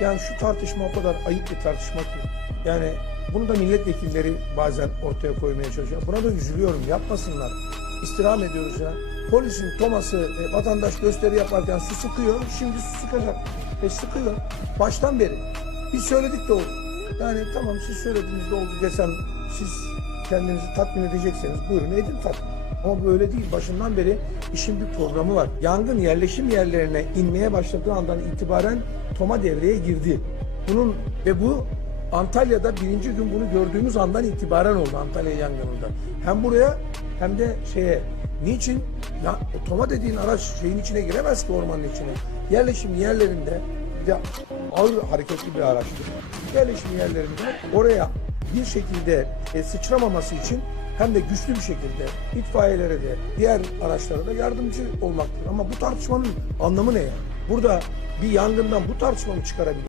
Yani şu tartışma o kadar ayıp bir tartışma ki. Yani bunu da milletvekilleri bazen ortaya koymaya çalışıyor. Buna da üzülüyorum. Yapmasınlar. İstirham ediyoruz ya. Polisin toması e, vatandaş gösteri yaparken su sıkıyor. Şimdi su sıkacak. E sıkıyor. Baştan beri. Biz söyledik de oldu. Yani tamam siz söylediğinizde oldu desem siz kendinizi tatmin edecekseniz buyurun edin tatmin. Ama böyle değil. Başından beri işin bir programı var. Yangın yerleşim yerlerine inmeye başladığı andan itibaren TOMA devreye girdi. Bunun ve bu Antalya'da birinci gün bunu gördüğümüz andan itibaren oldu Antalya yangınında. Hem buraya hem de şeye. Niçin? Ya o TOMA dediğin araç şeyin içine giremez ki ormanın içine. Yerleşim yerlerinde bir de ağır hareketli bir araçtır. Yerleşim yerlerinde oraya bir şekilde e, sıçramaması için hem de güçlü bir şekilde itfaiyelere de diğer araçlara da yardımcı olmaktır. Ama bu tartışmanın anlamı ne ya? Burada bir yangından bu tartışma mı çıkarabilir?